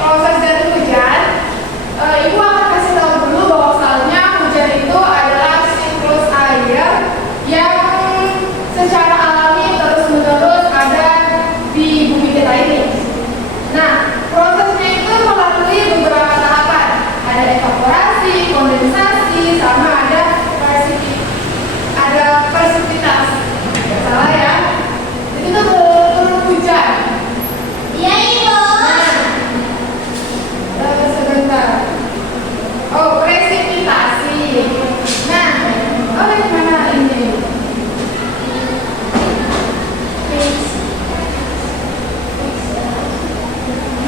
proses dari hujan, Ibu akan kasih tahu dulu bahwasannya hujan itu adalah siklus air yang secara alami terus-menerus ada di bumi kita ini. Nah, prosesnya itu melalui beberapa tahapan. Ada evaporasi, kondensasi, sama ada presipitas. Nggak salah ya. Itu tuh turun hujan. Iya, Ibu. Sebentar. Oh, presipitasi. Nah, gimana ini?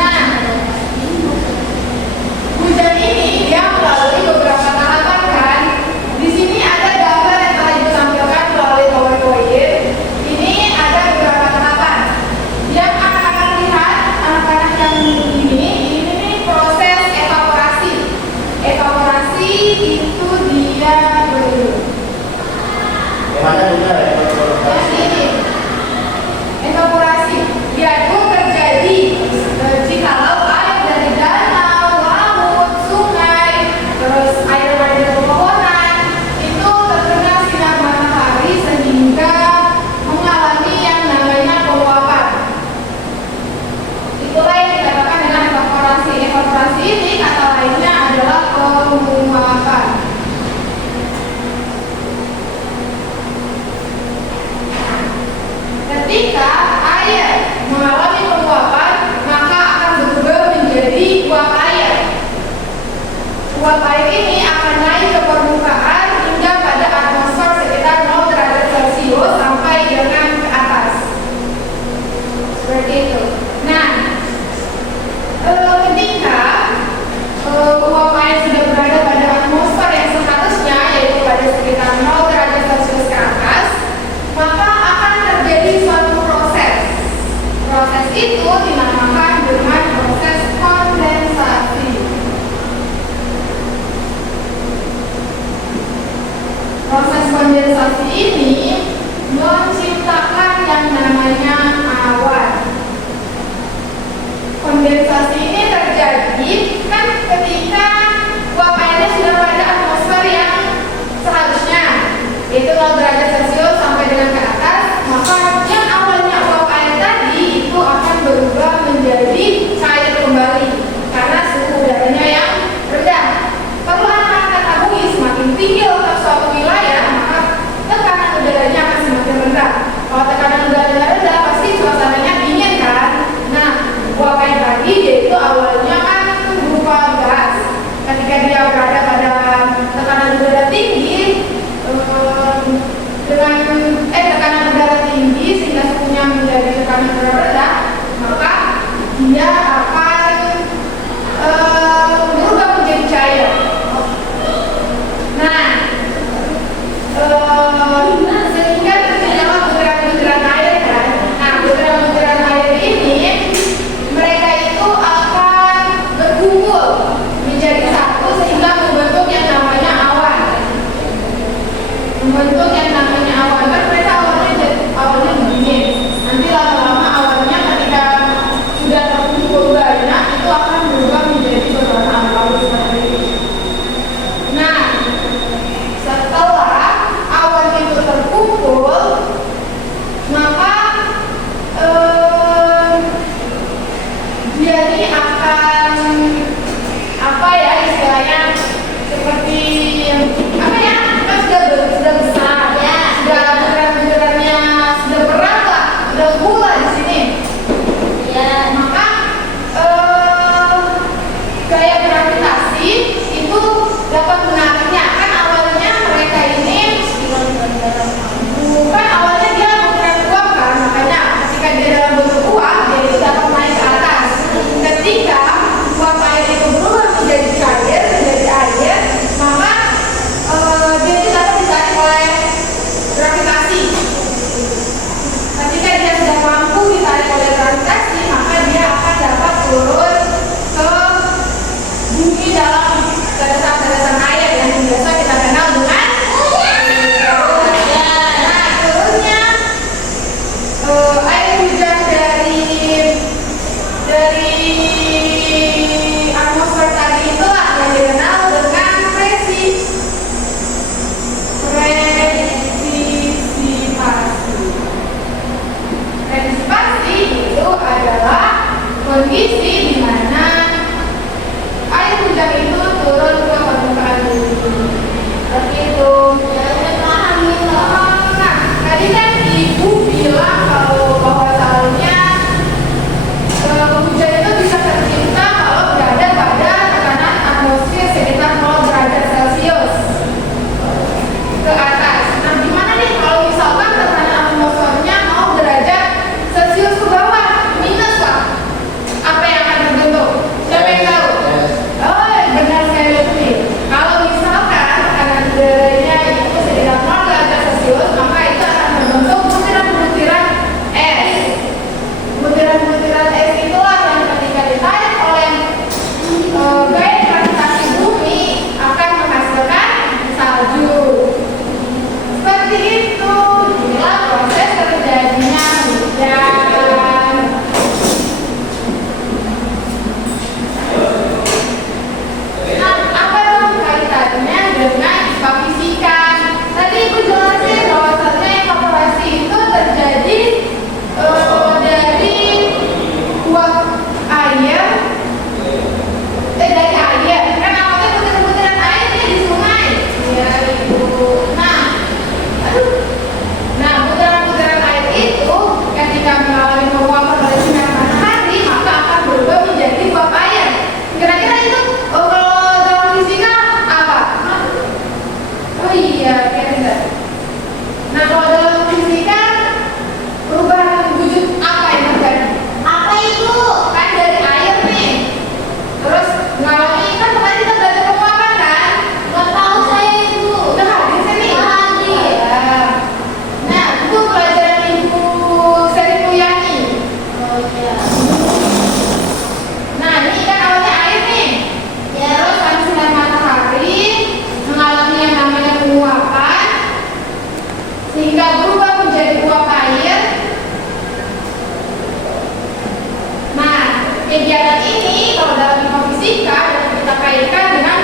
Nah, hujan ini dia melalui beberapa tahapan kan. Di sini ada gambar yang telah Ibu tampilkan melalui PowerPoint. Ini ada beberapa tahapan. Yang akan lihat anak-anak yang ini proses evaporasi. Evaporasi itu dia ini evaporasi. Dia itu terjadi jikalau air dari danau, laut, sungai, terus air-air pepohonan itu terkena sinar matahari sehingga mengalami yang namanya penguapan. Itulah yang dikatakan dengan evaporasi. Evaporasi ini kata lainnya adalah penguapan. Ketika air mengalami penguapan, maka akan berubah menjadi uap air. Uap air ini akan naik ke permukaan hingga pada atmosfer sekitar 0 derajat Celcius sampai dengan ke atas. Seperti itu. Nah, ketika uap air sudah berada pada atmosfer yang seharusnya, yaitu pada sekitar 0 derajat Celcius ke atas, maka akan terjadi suatu proses. Proses itu dinamakan dengan proses kondensasi. Proses kondensasi ini menciptakan yang namanya awan. Kondensasi ini terjadi kan ketika uap airnya sudah pada atmosfer yang seharusnya, yaitu 0 derajat Celcius sampai dengan ke atas, maka yang awalnya uap air tadi itu akan berubah menjadi cair kembali karena suhu udaranya yang rendah. Perlu anak-anak ketahui, semakin tinggi letak suatu wilayah, maka tekanan udaranya akan semakin rendah. Kalau tekanan udaranya rendah, pasti suasananya dingin kan? Nah, uap air tadi yaitu awalnya kan berupa gas. Ketika dia berada pada tekanan udara tinggi, dengan tekanan udara tinggi sehingga suhunya menjadi tekanan udara rendah, maka dia akan berubah menjadi cair. Nah, sehingga terjadilah butiran-butiran air kan. Nah, butiran-butiran air ini mereka itu akan berkumpul menjadi satu sehingga membentuk yang namanya awan. Membentuk yang namanya awan. Kan mereka awalnya begini. Nanti lama-lama awannya ketika sudah terkumpul banyak itu akan berubah menjadi beberapa awan seperti ini. Nah, setelah awan itu terkumpul, maka dia ini akan apa ya istilahnya, seperti apa ya, kan sudah besar ya, sudah butiran-butirannya sudah berat lah, sudah gula di sini ya, maka gaya gravitasi itu dapat menariknya. Kan awalnya mereka ini bukan awalnya dia butiran uap kan, makanya ketika dia dalam bentuk uap dia itu dapat naik ke atas. Ketika uap air itu berubah menjadi cair, menjadi air, maka dia itu dapat ditarik oleh gravitasi. Ketika dia sudah mampu ditarik oleh gravitasi, maka dia akan dapat turun ke bumi dalam daratan air yang biasa kita kenal dengan nah, terus dari uap air. Nah, kegiatan ini kalau dalam ilmu fisika dapat kita kaitkan dengan